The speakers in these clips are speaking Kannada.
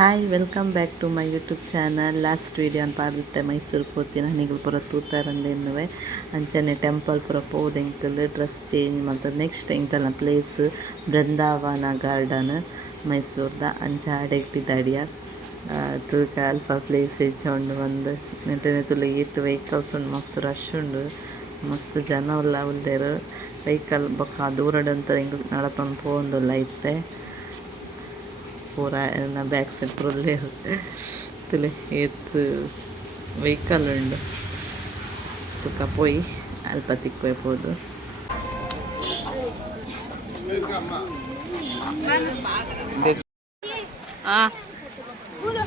Hi welcome back to my YouTube channel. Last video ಅಂತ ಪಾಡಿತ್ತೆ ಮೈಸೂರು ಪೋತಿನ ಹನಿಗಳು ಪೂರ ತೂತಾರಂದೇನುವೆ ಅಂಚನೆ ಟೆಂಪಲ್ ಪೂರ ಪೋದೆಂಕಲ್ ಡ್ರೆಸ್ ಚೇಂಜ್ ಮತ್ತು ನೆಕ್ಸ್ಟ್ ಇಂಕಲ್ನ ಪ್ಲೇಸ್ ಬೃಂದಾವನ ಗಾರ್ಡನ್ ಮೈಸೂರ್ದ ಅಂಚ ಅಡೆಗ್ಬಿದ್ದಾಡಿಯ ತೂಕ ಅಲ್ಪ ಪ್ಲೇಸ್ ಹೆಚ್ಚೊಂಡು ಒಂದು ನೆಟ್ಟನೆ ತುಳು ಏತ್ ವೆಹಿಕಲ್ಸ್ ಉಂಡು ಮಸ್ತ್ ರಶ್ ಉಂಡು ಮಸ್ತ್ ಜನ ಉಲ್ಲ ಉಲ್ದೇರು ವೆಹಿಕಲ್ ಬೊಕ್ಕ ದೂರಡಂತ ಹಿಂಗೆ ನಡತೊಂದು ಪೋಂದುಲ್ಲ ಇತ್ತೆ ಪೂರ ಬ್ಯಾಕ್ ಸೈಡ್ ಪುರಲ್ಲೇ ತುಲೆ ಏತ್ ವೆಹಿಕಲ್ ಉಂಡು ತುಕ ಪೋಯಿ ಅಲ್ಪ ತಿಕ್ಕೋಯ್ ಪೋದು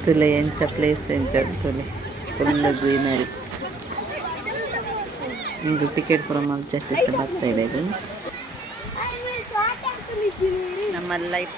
ತುಲೆ ಎಂಚ ಪ್ಲೇಸ್ ಎಂಚ ತುಲೆ ಫುಲ್ ಗ್ರೀನರಿ ನಿಂಗೆ ಟಿಕೆಟ್ ಪುರ ಜಸ್ಟ್ ಬರ್ತಾ ಇದೆ ನಮ್ಮ ಲೈಫ್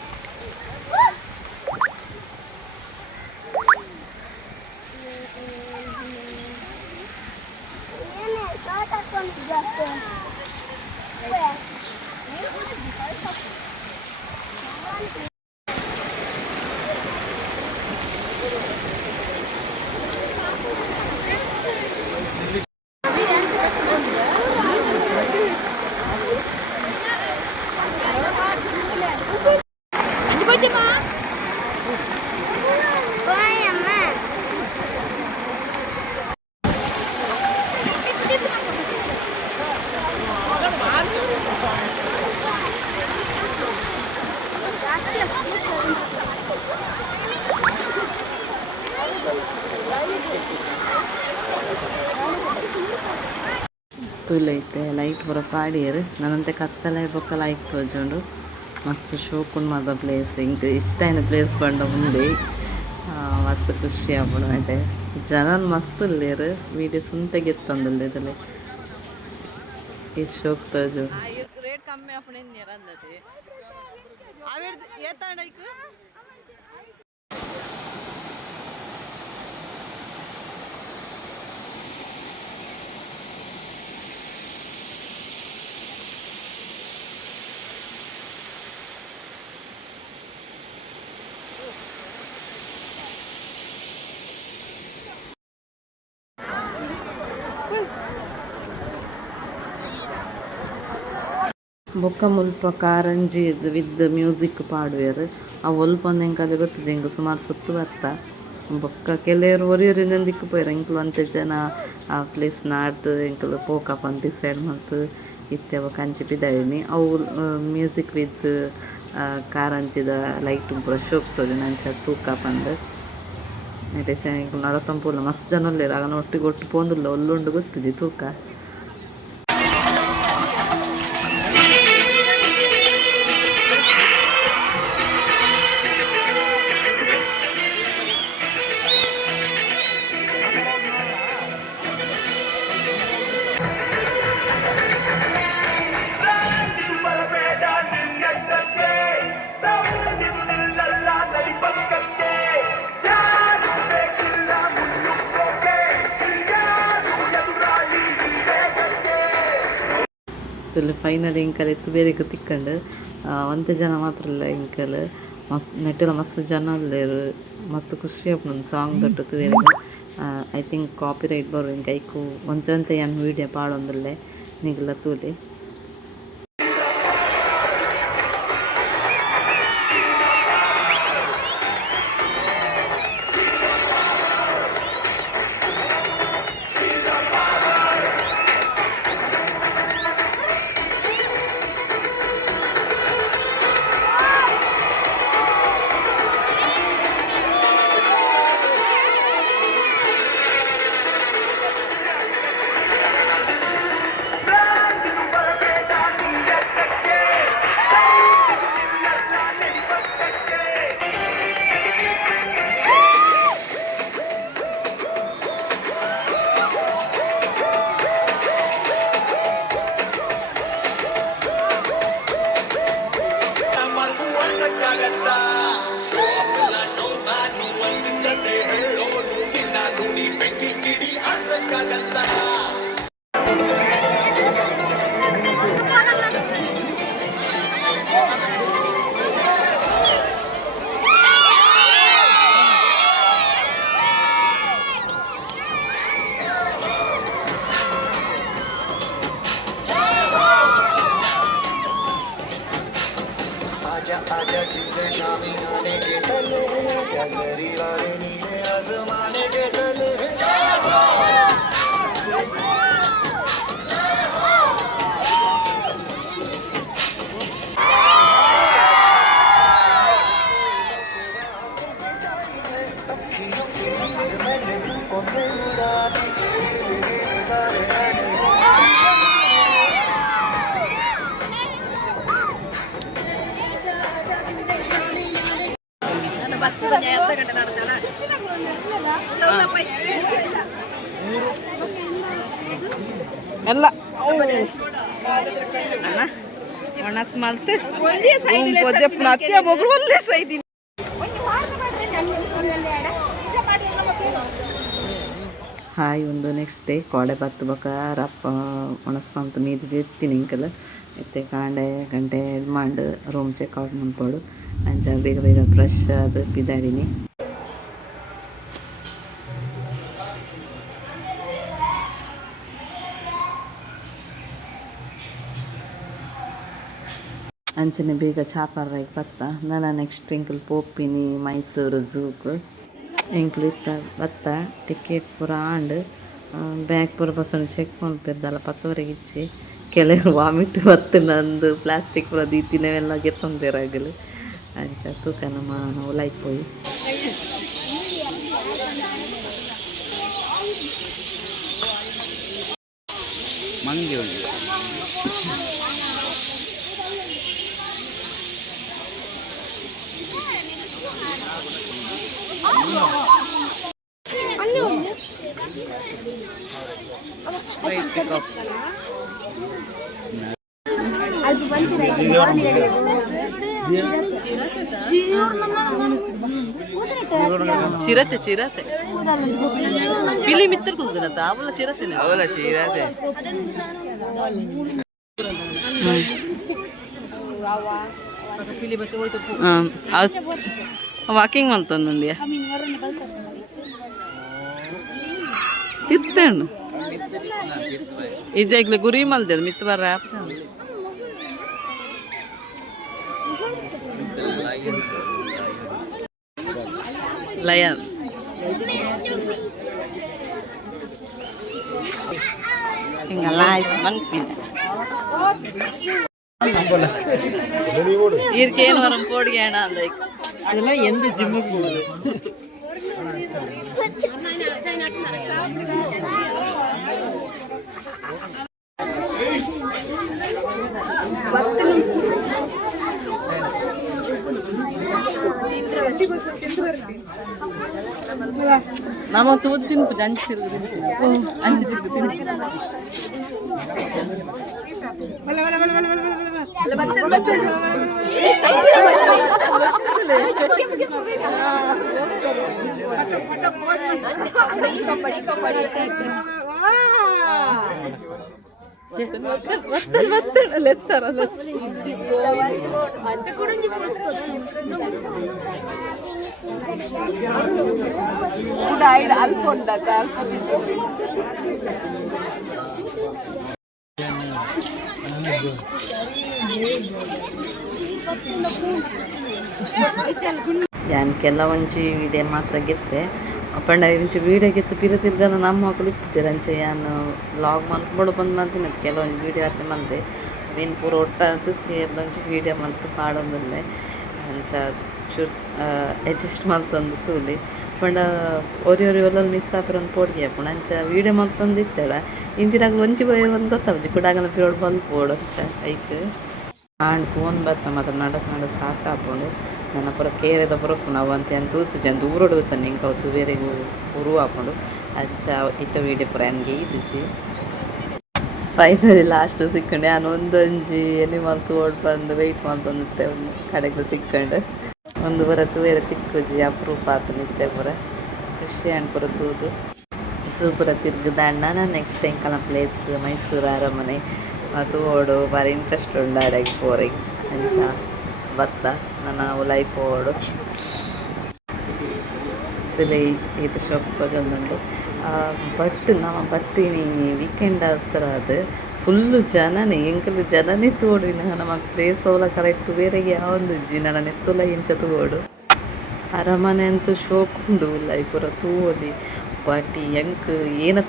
ತುಲೈತೆ ಲೈಟ್ ಪೂರ ಪಾಡಿಯರು ನನ್ನಂತೆ ಕತ್ತಲೆ ಬೊಕ್ಕ ಲೈಟ್ ತೋಜುಂಡು ಮಸ್ತ್ ಶೋಕುಂಡು ಮಾತ ಪ್ಲೇಸ್ ಇಂಕ್ ಇಷ್ಟ ಆಯ್ನ ಪ್ಲೇಸ್ ಬಂಡ ಮುಂದೆ ಮಸ್ತ್ ಖುಷಿ ಆಗ್ಬಿಡು ಮತ್ತೆ ಜನ ಮಸ್ತ್ ಉಳ್ಳೇರು ವೀಡಿಯೋ ಸುಂತ ಗೆತ್ತಂದುಲ್ಲೆ ಇದರಲ್ಲಿ ಇದು ಶೋಕ್ ತೋಜು ರೇಟ್ ಕಮ್ಮಿ ಅಪ್ಪಣೆ ನಿರಂದತೆ ಬೊಕ್ಕ ಮುಲ್ಪ ಕಾರಂಜಿ ವಿತ್ ಮ್ಯೂಸಿಕ್ ಪಾಡುವೆರು ಆ ಒಲ್ಪೊಂದು ಎಂಕಲ್ಲಿ ಗೊತ್ತಿದೆ ಹಿಂಗೆ ಸುಮಾರು ಸುತ್ತು ಬರ್ತಾ ಬೊಕ್ಕ ಕೆಲವರು ಒರಿಯೊರಿಂದ ದಿಕ್ಕು ಪೋಯ್ರು ಎಂಕಲು ಅಂತೆ ಜನ ಆ ಪ್ಲೇಸ್ ನಾಡ್ದು ಎಂಕಲು ಪೋಕಪ್ ಅಂತ ಡಿಸೈಡ್ ಮಾಡ್ತು ಇತ್ತೆ ಅವ ಕಂಚಿ ಪಿದಾಯಿನಿ ಅವು ಮ್ಯೂಸಿಕ್ ವಿತ್ ಕಾರಂಜಿದ ಲೈಟ್ ಪೂರ ಶೋಕ್ ತೋಜು ನಂಚ ತೂಕ ಬಂದು ಡಿಸೈನ್ ಎಂಕಲು ನಡತಂಪುಲ್ಲ ಮಸ್ತ್ ಜನ ಉಳ್ಳೇರು ಆಗ ಒಟ್ಟಿಗೆ ಒಟ್ಟು ಪೋಂದುಲ್ಲ ಒಲ್ಲುಂಡು ಗೊತ್ತುಜಿ ತೂಕ ಫೈನಲಿ ಇಂಕಲ್ ಎತ್ತು ಬೇರೆ ತಿಕ್ಕಂಡು ಒಂತೆ ಜನ ಮಾತ್ರ ಇಲ್ಲ ಇಂಕಲ್ ಮಸ್ತ್ ನೆಟ್ಟೆಲ್ಲ ಮಸ್ತ್ ಜನ ಅಲ್ಲೇರು ಮಸ್ತ್ ಖುಷಿ ಆಗ್ಬಿಡು ಸಾಂಗ್ ದೊಡ್ಡದು ಬೇರೆ ಐ ಥಿಂಕ್ ಕಾಪಿ ರೈಟ್ ಬರೋ ಇಂಕ ಐಕು ಒಂತೆ ಏನು ವೀಡಿಯೋ ಪಾಡೊಂದಲ್ಲೇ ನಿಗಲ ತೂಲಿ ಎಲ್ಲ ಅಣ್ಣ ಒಣಸ್ ಮಲ್ತು ಪೊಜೆಪ್ಪನ ಅತ್ಯ ಮಗರು ಒಳ್ಳೆ ಸೈದಿ ಹಾಯ್ ಒಂದು ನೆಕ್ಸ್ಟ್ ಡೇ ಕೋಡೆ ಬತ್ತು ಬೊಕ ರಪ್ಪ ಒಣಸ್ ಮಲ್ತು ಮೀದು ಜೆತ್ತಿನ ಇಂಕಲ್ ಮತ್ತೆ ಕಾಂಡೆ ಗಂಟೆ ಮಾಡಿ ರೂಮ್ ಚೆಕ್ಔಟ್ ಮಾಡ್ಕೊಡು ಅಂಚ ಬೇಗ ಬೇಗ ಬ್ರಷ್ ಅದು ಬಿದ್ದಾಡಿನಿ ಅಂಚನೆ ಬೇಗ ಚಾಪಾರ್ರಾಗಿ ಬತ್ತ ನಾನು ನೆಕ್ಸ್ಟ್ ಎಂಕಲ್ ಪೋಪಿನಿ ಮೈಸೂರು ಝೂಕ್ ಎಂಕಲ್ ಇತ್ತ ಬತ್ತ ಟಿಕೆಟ್ ಪೂರ ಆಂಡ್ ಬ್ಯಾಗ್ ಪೂರ ಬಸ್ಸನ್ನು ಚೆಕ್ ಮಾಡ್ತಿದ್ದಲ್ಲ ಪತ್ತವರೆಗೆ ಇಚ್ಚಿ ಕೆಲವರು ವಾಮಿಟ್ ಬತ್ತು ನಂದು ಪ್ಲಾಸ್ಟಿಕ್ ಪೂರ ದೀತಿನವೆಲ್ಲ ಗೆತ್ತೊಂದಿರಾಗಲು ಅಂಚ ತೂಕನ ನಾವು ಲೈಕ್ ಹೋಗಿ ಮಂಗೆ ಚಿರತೆ ಚಿರತೆ ಪಿಲಿ ಮಿತ್ತರ್ ಕುಂದನತ ಅವಳ ಚಿರತೆನೆ ಅವಳ ಚಿರತೆ ವಾಕಿಂಗ್ ಮಲ್ತೊಂದುಂಡಿಯ ತಿರ್ತೇಣು ಇಜ್ಜಾಗ್ಲಿ ಗುರಿ ಮಲ್ದೇದು ಮಿತ್ ಬರ್ರ ಲಯನ್ ಹಿಂಗಲ್ಲ ಆಯ್ತು ಮನ್ಪಿನ ಈರ್ಕೇನು ವರಂ ಕೋಡಿಗೆ ಅಣ್ಣ ಅಂದ ಅದೆಲ್ಲ ಎಂದ ಜಿಮ್ಮಿಗೆ ಹೋಗುದು ನಮ್ಮ ತೂದು ತಿನ್ಪು ಅಂಚು ಅಂಚು ತಿನ್ಪು ಯಾನ್ಕೆಲ್ಲ ಒಂಚಿ ವಿಡಿಯೋ ಮಾತ್ರ ಗೆತ್ತೆ ಅಪ್ಪಂಡ ಇಂಚು ವೀಡಿಯೋ ಗೆತ್ತು ಪಿರ ತಿರ್ಗಲ್ಲ ನಮ್ಮ ಮಕ್ಕಳು ಇಟ್ಟಿರ್ತಾರೆ ಅಂಚೆ ಯಾನು ವ್ಲಾಗ್ ಮಲ್ಕೊಂಡು ಬಂದು ಮಾಡ್ತೀನಿ ಅದು ಕೆಲವೊಂದು ವೀಡಿಯೋ ಆತ ಮಲ್ತೆ ಮೀನು ಪೂರ ಒಟ್ಟಾದ ಸೇರಿದಂಚು ವೀಡಿಯೋ ಮಲ್ತು ಪಾಡೋದಲ್ಲೇ ಅಂಚ ಚೂರು ಅಡ್ಜಸ್ಟ್ ಮಲ್ತೊಂದು ತೂಲಿ ಪಂಡ ಒರಿ ಒಲ್ಲಲ್ಲಿ ಮಿಸ್ ಆಪರ ಒಂದು ಪೋಡ್ಗೆ ಹಾಕೊಂಡು ಅಂಚ ವೀಡಿಯೋ ಮಲ್ತೊಂದು ಇತ್ತಳ ಇಂದಿನಾಗ ಒಂಚಿ ಬಯ ಒಂದು ಗೊತ್ತಾಗ್ದು ಕುಡಾಗನ ಪಿರೋಡ್ ಬಂದು ಪೋಡು ಅಂಚ ಐಕ್ ಆಂಡ್ ತೊಗೊಂಡು ಬತ್ತ ಮಾತ್ರ ನಡ ಸಾಕು ಹಾಕೊಂಡು ನನ್ನ ಪುರ ಕೇರೆದ ಪುರಪ್ಪು ನಾವು ಅಂತ ತೂತು ಜನ ದೂರೋಡು ಸಹ ನಿಂಗೆ ಅವತ್ತು ಬೇರೆಗೂ ಉರು ಹಾಕೊಂಡು ಅಚ್ಚ ಇತ್ತ ವೀಡಿಯೋ ಪುರ ನನಗೆ ಇದಿಸಿ ಫೈನಲಿ ಲಾಸ್ಟ್ ಸಿಕ್ಕಂಡು ನಾನು ಒಂದೊಂಜಿ ಎನಿಮಲ್ ತೋಡ್ ಬಂದು ವೆಯ್ಟ್ ಮಾಡ್ತೊಂದಿತ್ತೆ ಕಡೆಗಳು ಸಿಕ್ಕಂಡು ಒಂದು ಬರತ್ತು ಬೇರೆ ತಿಕ್ಕುಜಿ ಅಪರೂಪ ಆತು ನಿತ್ತೆ ಪುರ ಖುಷಿ ಅಂಡ್ ಪುರ ತೂದು ಸೂಪರ ತಿರ್ಗದಂಡ ನಾನು ನೆಕ್ಸ್ಟ್ ಟೈಮ್ ಕಲ ಪ್ಲೇಸ್ ಮೈಸೂರು ಅರಮನೆ ಅದು ಓಡು ಬಾರಿ ಇಂಟ್ರೆಸ್ಟ್ ಉಂಡು ಅಡಗಿ ಪೋರಿಗೆ ಅಂಚ ಬತ್ತ ನನ್ನ ಲೈಫ್ ಓಡು ತುಲೆ ಇದು ಶಾಪ್ ತಗೊಂಡುಂಡು ಬಟ್ ನಾವು ಬತ್ತೀನಿ ವೀಕೆಂಡ್ ಅವಸರ ಅದು ಫುಲ್ಲು ಜನನೇ ಎಂಕಲು ಜನನೇ ತೋಡು ನಮ್ಮ ಪ್ಲೇಸ್ ಅವಲ ಕರೆಕ್ಟ್ ಬೇರೆಗೆ ಯಾವೊಂದು ಜಿ ನನ್ನ ನೆತ್ತುಲ ಇಂಚ ತೋಡು ಅರಮನೆ ಅಂತೂ ಶೋಕುಂಡು ಉಲ್ಲ ಪೂರ ತೂವೊಲಿ ಬಟ್ ಎಂಕ್ ಏನ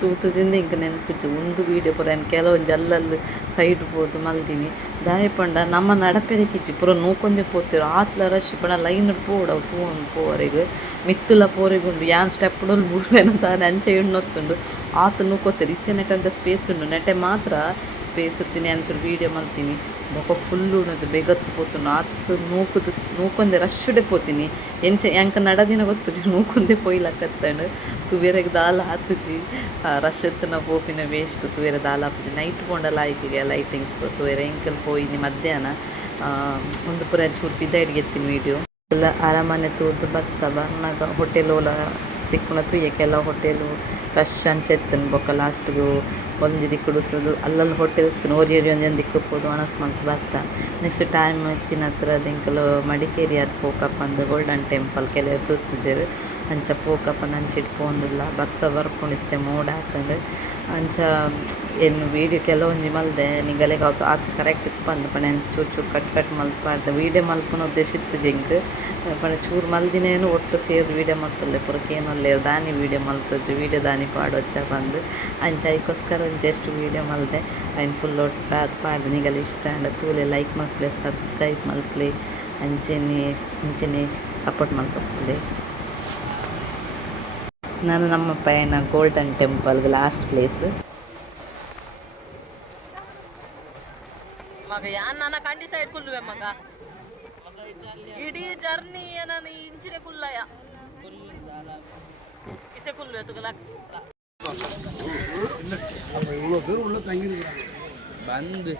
ತೂತುಜಿಂದ ಇಂಕ ನೆನಪಿಜ್ಜು ಒಂದು ವೀಡಿಯೋ ಪೂರ ಏನು ಕೆಲವೊಂದು ಅಲ್ಲಲ್ಲಿ ಸೈಡ್ ಪೋದು ಮಲ್ದಿನಿ ದಾಯ ಪಂಡ ನಮ್ಮ ನಡಪೆರಕಿಜ್ಜಿ ಪೂರ ನೂಕೊಂದೆ ಪೋತಿರು ಆತ್ಲ ರಶ್ ಪಣ ಲೈನ್ ಪೋಡು ಅವು ತೂವೊಂದು ಪೋವರೆಗ್ ಮಿತ್ತುಲ ಪೋರೆಗುಂಡು ಯಾನ್ ಸ್ಟೆಪ್ಡೊಲ್ ಬೂರ್ಲೇನ ತಾನೆ ಅಂಚೆ ಎಣ್ಣೊತ್ತುಂಡು ಆತು ನೂಕೋತೀರಿ ಇಸೆ ನೆಟ್ ಅಂತ ಸ್ಪೇಸ್ ಉಂಡು ನೆಟ್ಟೆ ಮಾತ್ರ ಸ್ಪೇಸ್ ಇತ್ತೀನಿ ಅಂಚೂರು ವೀಡಿಯೋ ಮಲ್ತೀನಿ ಬೊಕ ಫುಲ್ಲು ಉಣ್ಣದು ಬೆಗತ್ತು ಪೋತುಂಡು ಆತು ನೂಕೊಂದೆ ರಶ್ಡೆ ಪೋತೀನಿ ಎಂಚ ಎಂಕ ನಡದಿನ ಗೊತ್ತುಜಿ ನೂಕೊಂದೆ ಪೋಯ್ಲಕತ್ತಂಡು ತುವೇರೆಗ್ ದಾಲ ಹಾತುಜಿ ರಶ್ ಎತ್ತನ ಪೋಪಿನ ವೇಸ್ಟ್ ತುವೇರೆ ದಾಲ ಹಾಪುಜಿ ನೈಟ್ ಪೋಂಡಲ ಆಯ್ಕೆಗೆ ಲೈಟಿಂಗ್ಸ್ ತುವೇರೆ ಎಂಕಲ್ ಪೋಯಿನಿ ಮಧ್ಯಾಹ್ನ ಒಂದು ಪೂರ ಚೂರು ಪಿದಾಯ್ಡ್ ಗೆತ್ತಿನ ವೀಡಿಯೋ ಎಲ್ಲ ಅರಮನೆ ತೂದು ಬತ್ತ ಬರ್ನಾಗ ಹೋಟೆಲ್ ಓಲ ತಿಕ್ಕುನ ತುಯ್ಯಕ್ಕೆಲ್ಲ ಹೋಟೆಲು ರಶ್ ಅಂಚೆತ್ತನು ಬೊಕ್ಕ ಲಾಸ್ಟ್ಗೂ ಒಂದು ದಿಕ್ಕುಡುಸೋದು ಅಲ್ಲಲ್ಲಿ ಹೋಟೆಲ್ ಇತ್ತು ಓರಿ ಒಂದೊಂದು ದಿಕ್ಕುಪೋದು ಅಣಸ್ಮಂತ ಬರ್ತಾ ನೆಕ್ಸ್ಟ್ ಟೈಮ್ ಇತ್ತಿನ ಹಸ್ರ ದಿಂಕಲು ಮಡಿಕೇರಿ ಅದು ಪೋಕಪ್ಪ ಅಂದು ಗೋಲ್ಡನ್ ಟೆಂಪಲ್ ಕೆಲವು ತೂತುಜೆರು ಅಂಚ ಪೋಕಪ್ಪನ ಅಂಚಿಟ್ಟು ಪೋಂದುಲ್ಲ ಬರ್ಸ ಬರ್ಕೊಂಡಿತ್ತೆ ಮೋಡ ಹಾಕೊಂಡು ಅಂಚ ಏನು ವೀಡಿಯೋ ಕೆಲವೊಂದು ಮಲ್ದೆ ನಿಗಲೆಗೆ ಅವತ್ತು ಅದು ಕರೆಕ್ಟ್ ಇಪ್ಪಂದು ಪಣ ಚೂರು ಚೂರು ಕಟ್ ಮಲ್ಪಾರ್ದ ವೀಡಿಯೋ ಮಲ್ಪನ ಉದ್ದೇಶ ಇತ್ತು ಜಿಂಕ್ ಪಣ ಚೂರು ಮಲ್ದಿನೇನು ಒಟ್ಟು ಸೇರಿ ವೀಡಿಯೋ ಮಲ್ತಲ್ಲ ಪುರಕ್ಕೆ ಏನಲ್ಲೇ ದಾನಿ ವೀಡಿಯೋ ಮಲ್ತದ್ದು ವೀಡಿಯೋ ದಾನಿ ಪಾಡೋಚ್ಚ ಬಂದು ಅಂಚ ಅದಕ್ಕೋಸ್ಕರ ಜಸ್ಟ್ ವೀಡಿಯೋ ಮಲ್ದೆ ಐನ್ ಫುಲ್ ಒಟ್ಟು ಅದು ಪಾಡ್ದು ನಿಗಲ ಇಷ್ಟ ಅಂಡ ತೂಲೆ ಲೈಕ್ ಮಲ್ಪ್ಲೆ ಸಬ್ಸ್ಕ್ರೈಬ್ ಮಲ್ಪ್ಲೆ ಅಂಚೆನೆ ಸಪೋರ್ಟ್ ಮಲ್ಪಲೆ ನಾನು ನಮ್ಮ ಪಯಣ ಗೋಲ್ಡನ್ ಟೆಂಪಲ್ಗೆ ಲಾಸ್ಟ್ ಪ್ಲೇಸ್ ಮಗ ಯಾನ್ ನನ್ನ ಕಂಡಿ ಸೈಡ್ ಕುಲ್ಲುವೆ ಮಗ ಇಡೀ ಜರ್ನಿ ನಾನು ಇಂಚಿನ ಕುಲ್ಲಯ ಇಸೆ ಕುಲ್ಲುವೆ ತುಗಲ ಬಂದು